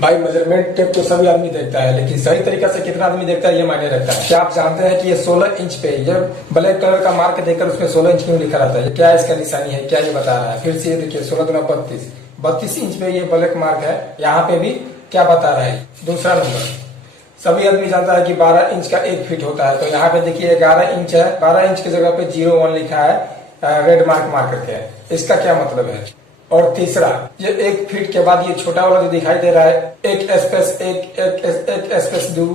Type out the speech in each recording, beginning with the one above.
भाई measurement tape तो सभी आदमी देखता है, लेकिन सही तरीका से कितना आदमी देखता है ये मायने रखता है। क्या आप जानते हैं कि ये 16 इंच पे ये ब्लैक कलर का मार्क देकर उसमें 16 इंच क्यों लिखा रहता है? क्या इसका निशानी है, क्या ये बता रहा है? फिर से ये देखिए 16 गुना 32 इंच पे ये ब्लैक मार्क है। यहाँ पे भी क्या बता रहा है? दूसरा नंबर, सभी आदमी जानता है कि 12 इंच का 1 फीट होता है, तो यहाँ पे देखिए 11 इंच है। 12 इंच की जगह पे 01 लिखा है रेड मार्क करके। इसका क्या मतलब है? और तीसरा, ये 1 फीट के बाद ये छोटा वाला जो दिखाई दे रहा है, एक स्पेस 2,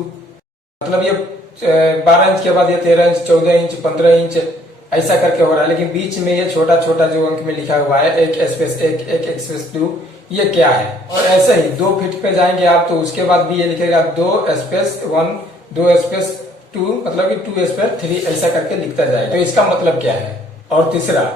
मतलब ये 12 इंच के बाद ये 13 इंच, 14 इंच, 15 इंच ऐसा करके हो रहा है। लेकिन बीच में ये छोटा छोटा जो अंक में लिखा हुआ है एक स्पेस 2, ये क्या है? और ऐसे ही 2 फीट पे जाएंगे आप तो उसके बाद भी ये लिखेगा 2 स्पेस 1, 2 स्पेस 2, मतलब कि 2 स्पेस 3 ऐसा करके लिखता जाएगा। तो इसका मतलब क्या है? और तीसरा,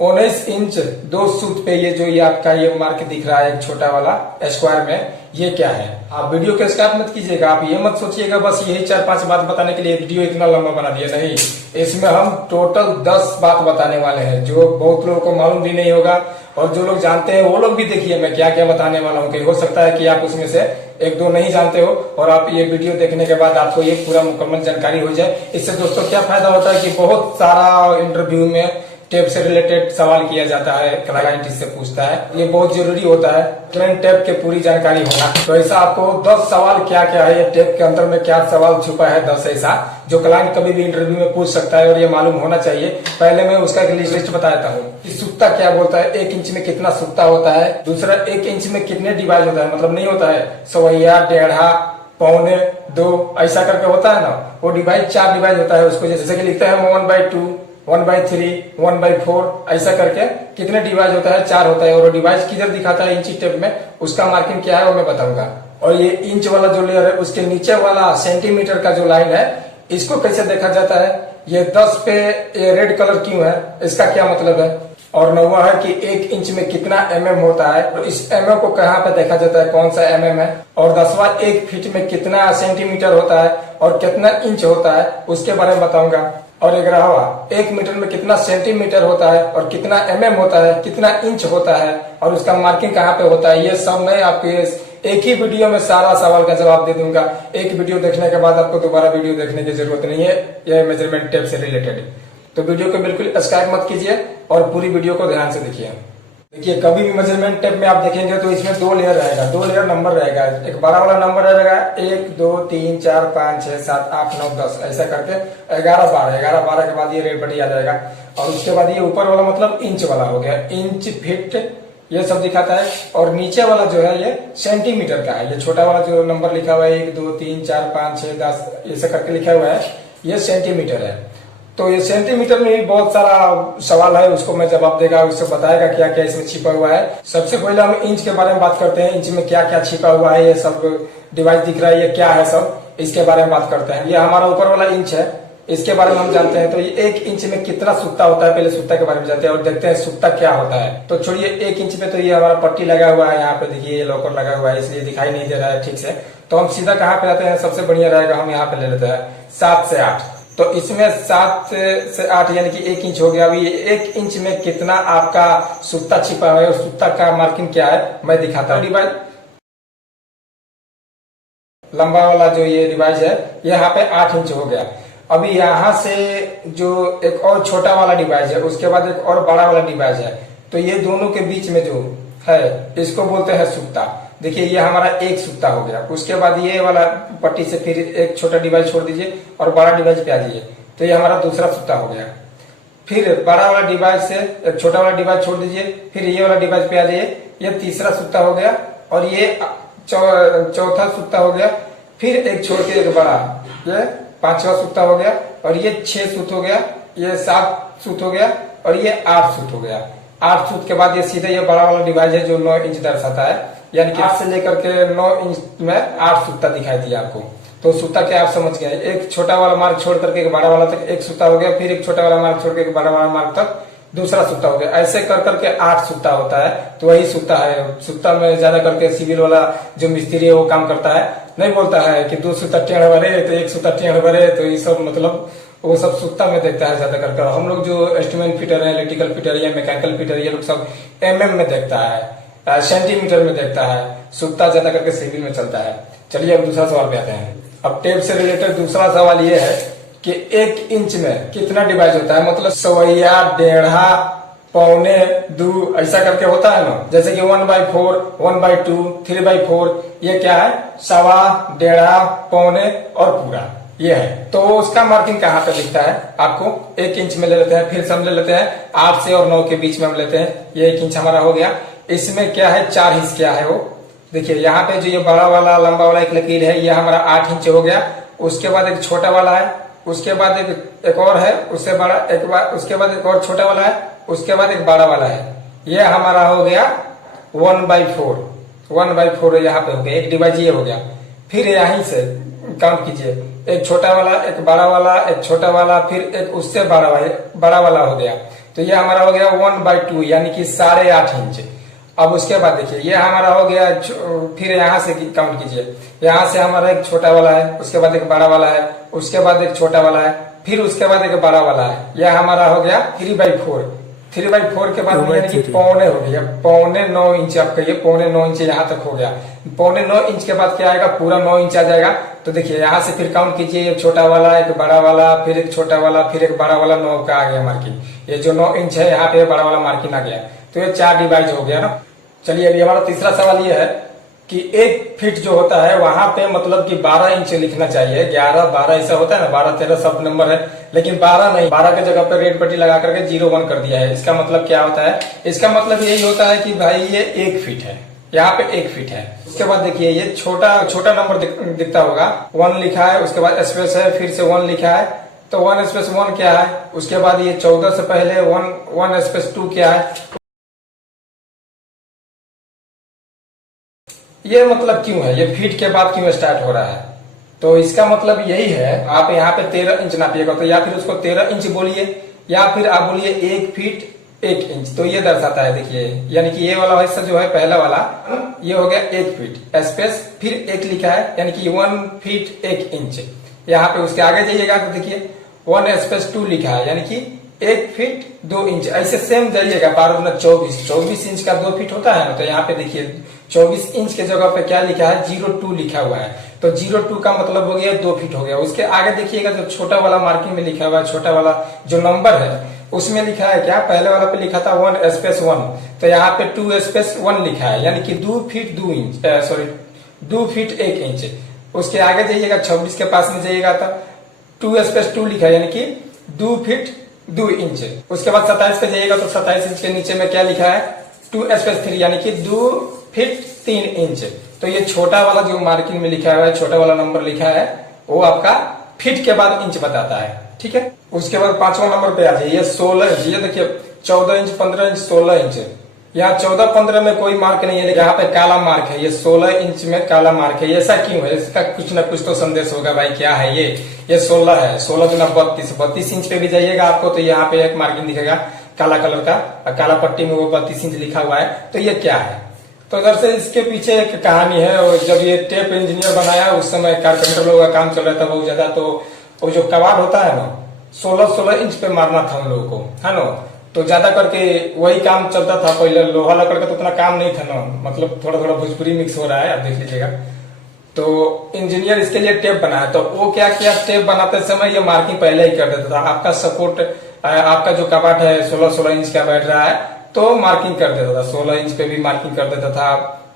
19 इंच 2 सूत पे ये आपका ये मार्क दिख रहा है एक छोटा वाला स्क्वायर में, ये क्या है? आप वीडियो के स्टार्ट मत कीजिएगा, आप ये मत सोचिएगा बस यही 4-5 बात बताने के लिए वीडियो इतना लंबा बना दिया। नहीं, इसमें हम टोटल 10 बात बताने वाले हैं जो बहुत लोगों को मालूम भी नहीं होगा, और जो लोग जानते हैं वो लोग भी देखिए मैं क्या क्या बताने वाला हूँ। हो सकता है कि आप उसमें से 1-2 नहीं जानते हो और आप ये वीडियो देखने के बाद आपको ये पूरा मुकम्मल जानकारी हो जाए। इससे दोस्तों क्या फायदा होता है कि बहुत सारा इंटरव्यू में टेप से रिलेटेड सवाल किया जाता है, क्लाइंट इससे पूछता है, ये बहुत जरूरी होता है टेप के पूरी जानकारी होना। तो ऐसा आपको 10 सवाल क्या क्या है, ये टेप के अंदर में क्या सवाल छुपा है, 10 ऐसा जो क्लाइंट कभी भी इंटरव्यू में पूछ सकता है और ये मालूम होना चाहिए। पहले मैं उसका एक लिस्ट बता देता हूँ कि सूता क्या बोलता है, 1 इंच में कितना सूता होता है। दूसरा, 1 इंच में कितने डिवाइड होता है, मतलब नहीं होता है सवैया, डेढ़ा, पौने, 2 ऐसा करके होता है ना, वो डिवाइड 4 डिवाइड होता है। उसको जैसे कि लिखते हैं 1/2, 1/3, 1/4 ऐसा करके कितने डिवाइड होता है? 4 होता है। और डिवाइड किधर दिखाता है? इंची टेप में। उसका मार्किंग क्या है वो मैं बताऊंगा। और ये इंच वाला जो लेयर है उसके नीचे वाला सेंटीमीटर का जो लाइन है, इसको कैसे देखा जाता है? ये 10 पे ये रेड कलर क्यों है, इसका क्या मतलब है? और 9वां है कि 1 इंच में कितना mm होता है, और इस mm को कहाँ पे देखा जाता है, कौन सा mm है? और 10वां, 1 फीट में कितना सेंटीमीटर होता है और कितना इंच होता है, उसके बारे में बताऊंगा। और 11वां, 1 मीटर में कितना सेंटीमीटर होता है और कितना mm होता है, कितना इंच होता है और उसका मार्किंग कहाँ पे होता है, ये सब मैं आपके एक ही वीडियो में सारा सवाल का जवाब दे दूंगा। एक वीडियो देखने के बाद आपको दोबारा वीडियो देखने की जरूरत नहीं है, यह मेजरमेंट टेप से रिलेटेड। तो वीडियो को बिल्कुल स्किप मत कीजिए और पूरी वीडियो को ध्यान से देखिए। देखिए, कभी भी मेजरमेंट टेप में आप देखेंगे तो इसमें 2 लेयर रहेगा, 2 लेयर नंबर रहेगा। एक बड़ा वाला नंबर रहेगा 1 2 3 4 5 6 7 8 9 10 ऐसा करके 11 12 के बाद ये रेड पट्टी आ जाएगा। और उसके बाद ये ऊपर वाला मतलब इंच वाला हो गया, इंच, फीट ये सब दिखाता है। और नीचे वाला जो है ये सेंटीमीटर का है। ये छोटा वाला जो नंबर लिखा हुआ है 1 2 3 4 5 6 10 ऐसा करके लिखा हुआ है, ये सेंटीमीटर है। तो ये सेंटीमीटर में भी बहुत सारा सवाल है, उसको मैं जवाब देगा, उससे बताएगा क्या क्या इसमें छिपा हुआ है। सबसे पहले हम इंच के बारे में बात करते हैं। इंच में क्या क्या छिपा हुआ है, ये सब डिवाइस दिख रहा है, ये क्या है, सब इसके बारे में बात करते हैं। ये हमारा ऊपर वाला इंच है, इसके बारे में हम जानते हैं। तो ये 1 इंच में कितना सूता होता है, पहले सूता के बारे में जानते हैं और देखते हैं सूता क्या होता है। तो छोड़िए 1 इंच पे, तो ये हमारा पट्टी लगा हुआ है, यहाँ पे देखिए ये लॉकर लगा हुआ है, इसलिए दिखाई नहीं दे रहा है ठीक से। तो हम सीधा कहाँ पे आते हैं, सबसे बढ़िया रहेगा हम यहाँ पे ले लेते हैं 7 से 8। तो इसमें 7 से 8 यानी कि 1 इंच हो गया। अभी 1 इंच में कितना आपका सूता छिपा हुआ है और सूता का मार्किंग क्या है मैं दिखाता हूँ। डिवाइस लंबा वाला जो ये डिवाइस है यहाँ पे 8 इंच हो गया। अभी यहाँ से जो एक और छोटा वाला डिवाइस है, उसके बाद एक और बड़ा वाला डिवाइस है, तो ये दोनों के बीच में जो है इसको बोलते हैं सूता। देखिए ये हमारा 1 सूता हो गया। उसके बाद ये वाला पट्टी से फिर एक छोटा डिवाइस छोड़ दीजिए और बड़ा डिवाइस पे आ जाइए, तो ये हमारा दूसरा सूता हो गया। फिर बड़ा वाला डिवाइस से एक छोटा वाला डिवाइस छोड़ दीजिए, फिर ये वाला डिवाइस पे आ जाइए, ये तीसरा सूता हो गया। और ये चौथा सूता हो गया। फिर एक छोड़ के एक बड़ा, ये 5वां सूता हो गया। और ये 6 सूत हो गया, ये 7 सूत हो गया और ये 8 सूत हो गया। 8 सूत के बाद ये सीधे ये बड़ा वाला डिवाइस है जो 9 इंच दर्शाता है, यानी कि 8 से लेकर के 9 इंच में 8 सूता दिखाई दिया आपको। तो सूता क्या आप समझ गए, एक छोटा वाला मार्क छोड़ करके एक बड़ा वाला तक 1 सूता हो गया, फिर एक छोटा वाला मार्क छोड़ के एक बड़ा वाला मार्क तक दूसरा सूता हो गया। ऐसे कर करके 8 सूता होता है। तो वही सूता है। सूता में ज्यादा करके सिविल वाला जो मिस्त्री है वो काम करता है, नहीं बोलता है कि 2 सूता टेढ़ भरे तो 1 सूता टेढ़ भरे, तो ये सब मतलब वो सब सूता में देखता है ज्यादा करके। हम लोग जो एस्टिमेट फिटर है, इलेक्ट्रिकल फिटर या मैकेनिकल फिटर, ये लोग सब mm में देखता है, सेंटीमीटर में देखता है। सूखता ज्यादा करके सिविल में चलता है। चलिए अब दूसरा सवाल पे आते हैं। अब टेप से रिलेटेड दूसरा सवाल ये है कि 1 इंच में कितना डिवाइड होता है, मतलब सवैया, डेढ़ा, पौने, दू, ऐसा करके होता है ना। जैसे कि 1/4, 1/2, 3/4, ये क्या है, सवा, डेढ़ा, पौने और पूरा, ये है। तो उसका मार्किंग कहाँ पे दिखता है आपको, 1 इंच में ले लेते हैं। फिर से हम ले लेते हैं 8 से और 9 के बीच में हम लेते हैं, ये 1 इंच हमारा हो गया। इसमें क्या है, 4 हिस्से क्या है वो देखिए, यहाँ पे जो ये बड़ा वाला लंबा वाला एक लकीर है, ये हमारा 8 इंच हो गया। उसके बाद एक छोटा वाला है, उसके बाद एक और है, उससे बड़ा एक बार, उसके बाद एक और छोटा वाला है, उसके बाद एक बड़ा वाला है। ये हमारा हो गया 1/4, 1/4 यहाँ पे हो गया, एक डिवाइड ये हो गया। फिर यहीं से काउंट कीजिए, एक छोटा वाला, एक बड़ा वाला, एक छोटा वाला, फिर एक उससे बड़ा वाला हो गया। तो ये हमारा हो गया 1/2 यानी कि 8.5 इंच। अब उसके बाद देखिए ये हमारा हो गया, फिर यहाँ से काउंट कीजिए, यहाँ से हमारा एक छोटा वाला है, उसके बाद एक बड़ा वाला है, उसके बाद एक छोटा वाला है, फिर उसके बाद एक बड़ा वाला है। यह हमारा हो गया 3/4। 3/4 के बाद यानी कि पौने हो गया, 9.25 इंच आपका, ये 9.25 इंच यहाँ तक हो गया। 9.25 इंच के बाद क्या आएगा, पूरा 9 इंच आ जाएगा। तो देखिए यहाँ से फिर काउंट कीजिए, एक छोटा वाला, एक बड़ा वाला, फिर एक छोटा वाला, फिर एक बड़ा वाला, 9 का आ गया मार्किंग। ये जो 9 इंच है यहाँ पे बड़ा वाला मार्किंग आ गया। तो ये 4 डिवाइड हो गया ना। चलिए अभी हमारा तीसरा सवाल ये है कि 1 फीट जो होता है वहां पे मतलब कि 12 इंच लिखना चाहिए। 11, 12 ऐसा होता है ना, 12, 13 सब नंबर है, लेकिन 12 नहीं, 12 के जगह पे रेड पट्टी लगा करके 0-1 कर दिया है। इसका मतलब क्या होता है, इसका मतलब यही होता है कि भाई ये 1 फीट है, यहाँ पे 1 फीट है। उसके बाद देखिए ये छोटा नंबर दिखता होगा, 1 लिखा है, उसके बाद स्पेस है, फिर से 1 लिखा है, तो 1/1 क्या है। उसके बाद ये 14 से पहले 1/2 क्या है। ये मतलब क्यों है, ये फीट के बाद क्यों स्टार्ट हो रहा है, तो इसका मतलब यही है, आप यहाँ पे 13 इंच नापिएगा, तो या फिर उसको 13 इंच बोलिए, या फिर आप बोलिए 1 फीट 1 इंच। तो ये दर्शाता है, देखिए यानी कि ये वाला हिस्सा जो है पहला वाला, ये हो गया 1 फीट, स्पेस फिर 1 लिखा है यानी कि 1 फीट 1 इंच। यहाँ पे उसके आगे जाइएगा तो देखिए 1/2 लिखा है यानी कि 1 फीट 2 इंच। ऐसे सेम जाइएगा 12 24 इंच का 2 फीट होता है ना। तो यहाँ पे देखिए 24 इंच के जगह पे क्या लिखा है, 02 लिखा हुआ है। तो 02 का मतलब हो गया 2 फीट हो गया। उसके आगे देखिएगा जो छोटा वाला मार्किंग में लिखा हुआ है, छोटा वाला जो नंबर है उसमें लिखा है क्या, पहले वाला पे लिखा था 1/1, तो यहाँ पे 2/1 लिखा है यानी कि 2 feet 2 inch, sorry 2 feet 1 inch. उसके आगे जाइएगा 26 के पास में जाइएगा तो 2/2 लिखा है यानी कि 2 फीट 2 इंच। उसके बाद 27 पे जाइएगा तो 27 इंच के नीचे में क्या लिखा है, 2/3 यानी कि 2 फीट 3 इंच। तो ये छोटा वाला जो मार्किंग में लिखा हुआ है, छोटा वाला नंबर लिखा है, वो आपका फीट के बाद इंच बताता है, ठीक है। उसके बाद 5वां नंबर पे आ जाइए, 16 इंच। ये देखिए 14 इंच, 15 इंच, 16 इंच। यहाँ 14, 15 में कोई मार्क नहीं है, लेकिन यहाँ पे काला मार्क है। ये 16 इंच में काला मार्क है, ऐसा क्यों है, इसका कुछ ना कुछ तो संदेश होगा भाई, क्या है ये 16 है, 16 गुना 32 इंच पे भी जाइएगा आपको तो यहाँ पे एक मार्किंग दिखेगा काला कलर का, काला पट्टी में वो 32 इंच लिखा हुआ है। तो ये क्या है, तो दरअसल इसके पीछे एक कहानी है। और जब ये टेप इंजीनियर बनाया उस समय कारपेंटर लोगों का काम चल रहा था बहुत ज्यादा, तो वो जो कबाड़ होता है ना 16 इंच पे मारना था उन लोगों को, है ना। तो ज्यादा करके वही काम चलता था पहले, लोहा लकड़ का तो उतना काम नहीं था ना, मतलब थोड़ा थोड़ा भोजपुरी मिक्स हो रहा है, आप देख लीजिएगा। तो इंजीनियर इसके लिए टेप बनाया, तो वो क्या किया, टेप बनाते समय ये मार्किंग पहले ही कर देता था। आपका सपोर्ट, आपका जो कबाट है 16 इंच का बैठ रहा है तो मार्किंग कर देता था, 16 इंच पे भी मार्किंग कर देता था,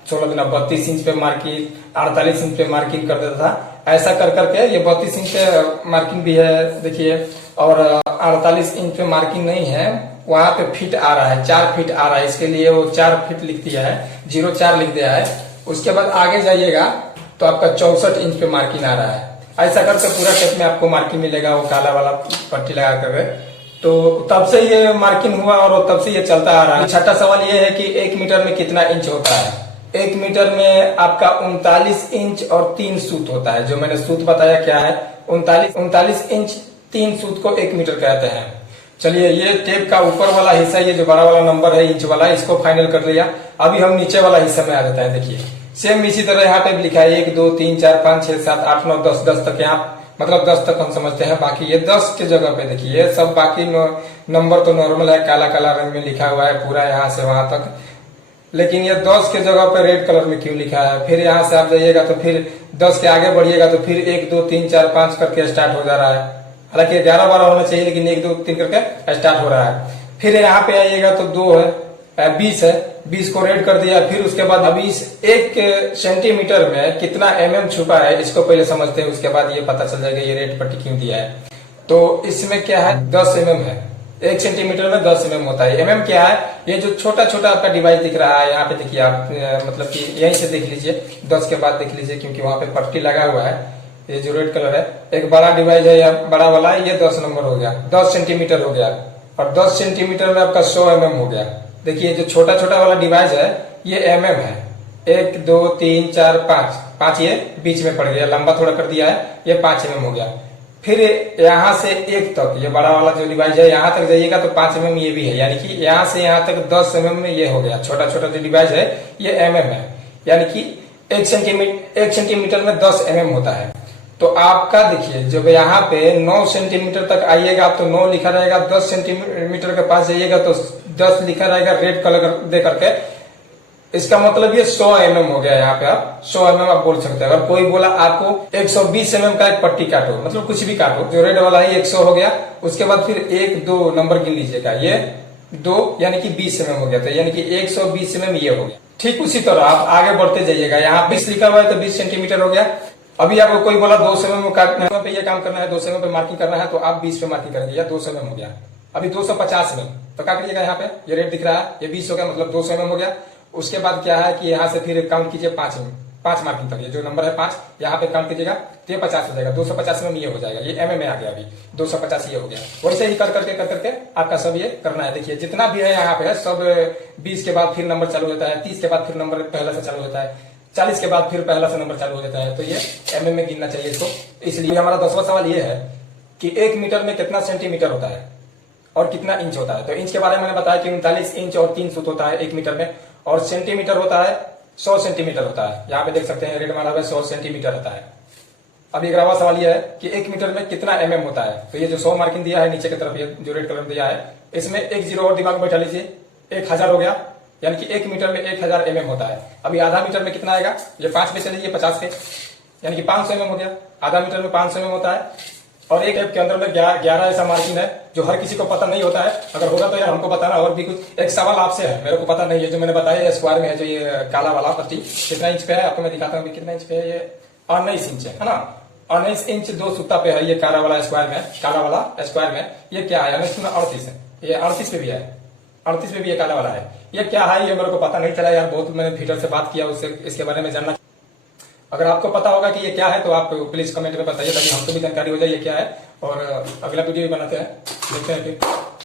16 गुना 32 इंच पे मार्किंग, 48 इंच पे मार्किंग कर देता था। ऐसा कर करके ये 32 इंच पे मार्किंग भी है देखिए, और 48 इंच पे मार्किंग नहीं है, वहां पे फीट आ रहा है, 4 फीट आ रहा है, इसके लिए वो 4 फीट लिख दिया है, 04 लिख दिया है। उसके बाद आगे जाइएगा तो आपका 64 इंच पे मार्किंग आ रहा है। ऐसा करके पूरा टेप में आपको मार्किंग मिलेगा, वो काला वाला पट्टी लगा कर। तो तब से ये मार्किंग हुआ और तब से ये चलता आ रहा है। छठा सवाल ये है कि 1 मीटर में कितना इंच होता है। 1 मीटर में आपका 39 इंच और 3 सूत होता है। जो मैंने सूत बताया क्या है, 39 इंच 3 सूत को 1 मीटर कहते हैं। चलिए ये टेप का ऊपर वाला हिस्सा, ये जो बड़ा वाला नंबर है इंच वाला, इसको फाइनल कर लिया। अभी हम नीचे वाला हिस्सा में आ जाता है। देखिए सेम इसी तरह यहाँ पे भी लिखा है 1 2 3 4 5 6 7 8 9 10, 10 तक यहाँ, मतलब 10 तक हम समझते हैं। बाकी ये 10 के जगह पे देखिए ये सब बाकी नंबर तो नॉर्मल है, काला काला रंग में लिखा हुआ है पूरा यहाँ से वहां तक। लेकिन ये 10 के जगह पे रेड कलर में क्यों लिखा है? फिर यहाँ से आप जाइएगा तो फिर 10 के आगे बढ़िएगा तो फिर 1 2 3 4 5 करके स्टार्ट हो जा रहा है। हालांकि 11 12 होना चाहिए, लेकिन 1 2 3 करके स्टार्ट हो रहा है। फिर यहाँ पे आइएगा तो 2 है, 20 है, 20 को रेड कर दिया। फिर उसके बाद अभी इस 1 सेंटीमीटर में कितना mm छुपा है इसको पहले समझते हैं, उसके बाद ये पता चल जाएगा ये रेड पट्टी क्यों दिया है। तो इसमें क्या है, 10 mm है। 1 सेंटीमीटर में 10 mm होता है। mm क्या है? ये जो छोटा छोटा आपका डिवाइस दिख रहा है यहाँ पे देखिए आप, मतलब कि यहीं से देख लीजिए, 10 के बाद देख लीजिए, क्योंकि वहां पे पट्टी लगा हुआ है। ये जो रेड कलर है, एक बड़ा डिवाइस है या बड़ा वाला है, ये 10 नंबर हो गया, 10 सेंटीमीटर हो गया। और 10 सेंटीमीटर में आपका 100 mm हो गया। देखिए जो छोटा छोटा वाला डिवाइस है ये mm है। 1 2 3 4 5 ये बीच में पड़ गया, लंबा थोड़ा कर दिया है, ये 5 mm हो गया। फिर यहाँ से 1 तक ये बड़ा वाला जो डिवाइस है, यहाँ तक जाइएगा तो 5 mm ये भी है, यानी कि यहाँ से यहाँ तक 10 mm में ये हो गया। छोटा छोटा जो डिवाइस है ये mm है, यानी कि 1 सेंटीमीटर में 10 mm होता है। तो आपका देखिए जब यहाँ पे 9 सेंटीमीटर तक आइएगा आप तो 9 लिखा रहेगा, 10 सेंटीमीटर के पास जाइएगा तो 10 लिखा रहेगा रेड कलर दे करके। इसका मतलब ये 100 mm हो गया। यहाँ पे आप 100 mm आप बोल सकते हैं। अगर कोई बोला आपको 120 mm का एक पट्टी काटो, मतलब कुछ भी काटो, जो रेड वाला है 100 हो गया, उसके बाद फिर 1 2 नंबर गिन लीजिएगा, ये 2 यानी कि 20 mm हो गया, तो यानी कि 120 mm ये हो गया। ठीक उसी तरह आप आगे बढ़ते जाइएगा, यहाँ 20 लिखा हुआ है तो 20 सेंटीमीटर हो गया। अभी आपको कोई बोला 200 mm काटना है, पे ये काम करना है, 200 mm पे मार्किंग करना है, तो आप 20 पे मार्किंग करेंगे, या 200 mm हो गया। अभी 250 mm तो काट लीजिएगा, यहाँ पे ये रेड दिख रहा है, ये 20 हो गया, मतलब 200 mm हो गया। उसके बाद क्या है कि यहाँ से फिर काउंट कीजिए 5 मार्किंग तक, ये जो नंबर है 5 यहाँ पे काउंट कीजिएगा तो ये 50 हो जाएगा। 250 में ये हो जाएगा, ये mm में आ गया। अभी 250 ये हो गया। वैसे ही कर करके आपका सब ये करना है। देखिए जितना भी है यहाँ पे सब 20 के बाद फिर नंबर चालू होता है, 30 के बाद फिर नंबर पहला से चालू होता है, 40 के बाद फिर पहला से नंबर चालू हो जाता है। तो ये mm में गिनना चाहिए इसको। इसलिए हमारा 10वां सवाल ये है कि 1 मीटर में कितना सेंटीमीटर होता है और कितना इंच होता है। तो इंच के बारे में मैंने बताया कि 39 इंच और 3 फुट होता है 1 मीटर में, और सेंटीमीटर होता है 100 सेंटीमीटर होता है। यहाँ पे देख सकते हैं रेड मारा हुआ 100 सेंटीमीटर होता है। अब 11वां सवाल यह है कि 1 मीटर में कितना mm होता है। तो ये जो 100 मार्किंग दिया है नीचे की तरफ, ये जो रेड कलर में दिया है, इसमें एक जीरो और दिमाग में बैठा लीजिए, 1000 हो गया, यानी कि 1 मीटर में 1000 mm होता है। अभी आधा मीटर में कितना आएगा, ये 5 पे चलिए 50 पे, यानी कि 500 mm हो गया। आधा मीटर में 500 mm होता है। और एक ऐप के अंदर में 11 ऐसा मार्किंग है जो हर किसी को पता नहीं होता है। अगर होगा तो यार हमको बताना। और भी कुछ एक सवाल आपसे है, मेरे को पता नहीं है, जो मैंने बताया स्क्वायर में है, जो ये काला वाला पट्टी कितना इंच पे है आपको मैं दिखाता हूँ। कितना इंच पे है, ये 19 इंच है ना। 19 इंच 2 सूता पे है ये काला वाला स्क्वायर में, काला वाला स्क्वायर में। ये क्या है, 38 है, ये 38 पे भी है, 38 पे भी ये काला वाला है। ये क्या है ये मेरे को पता नहीं चला यार, बहुत मैंने फीटर से बात किया, उससे इसके बारे में जानना। अगर आपको पता होगा कि ये क्या है तो आप प्लीज कमेंट में बताइए, ताकि हमको भी जानकारी हो जाए ये क्या है। और अगला वीडियो भी बनाते हैं, देखते हैं फिर।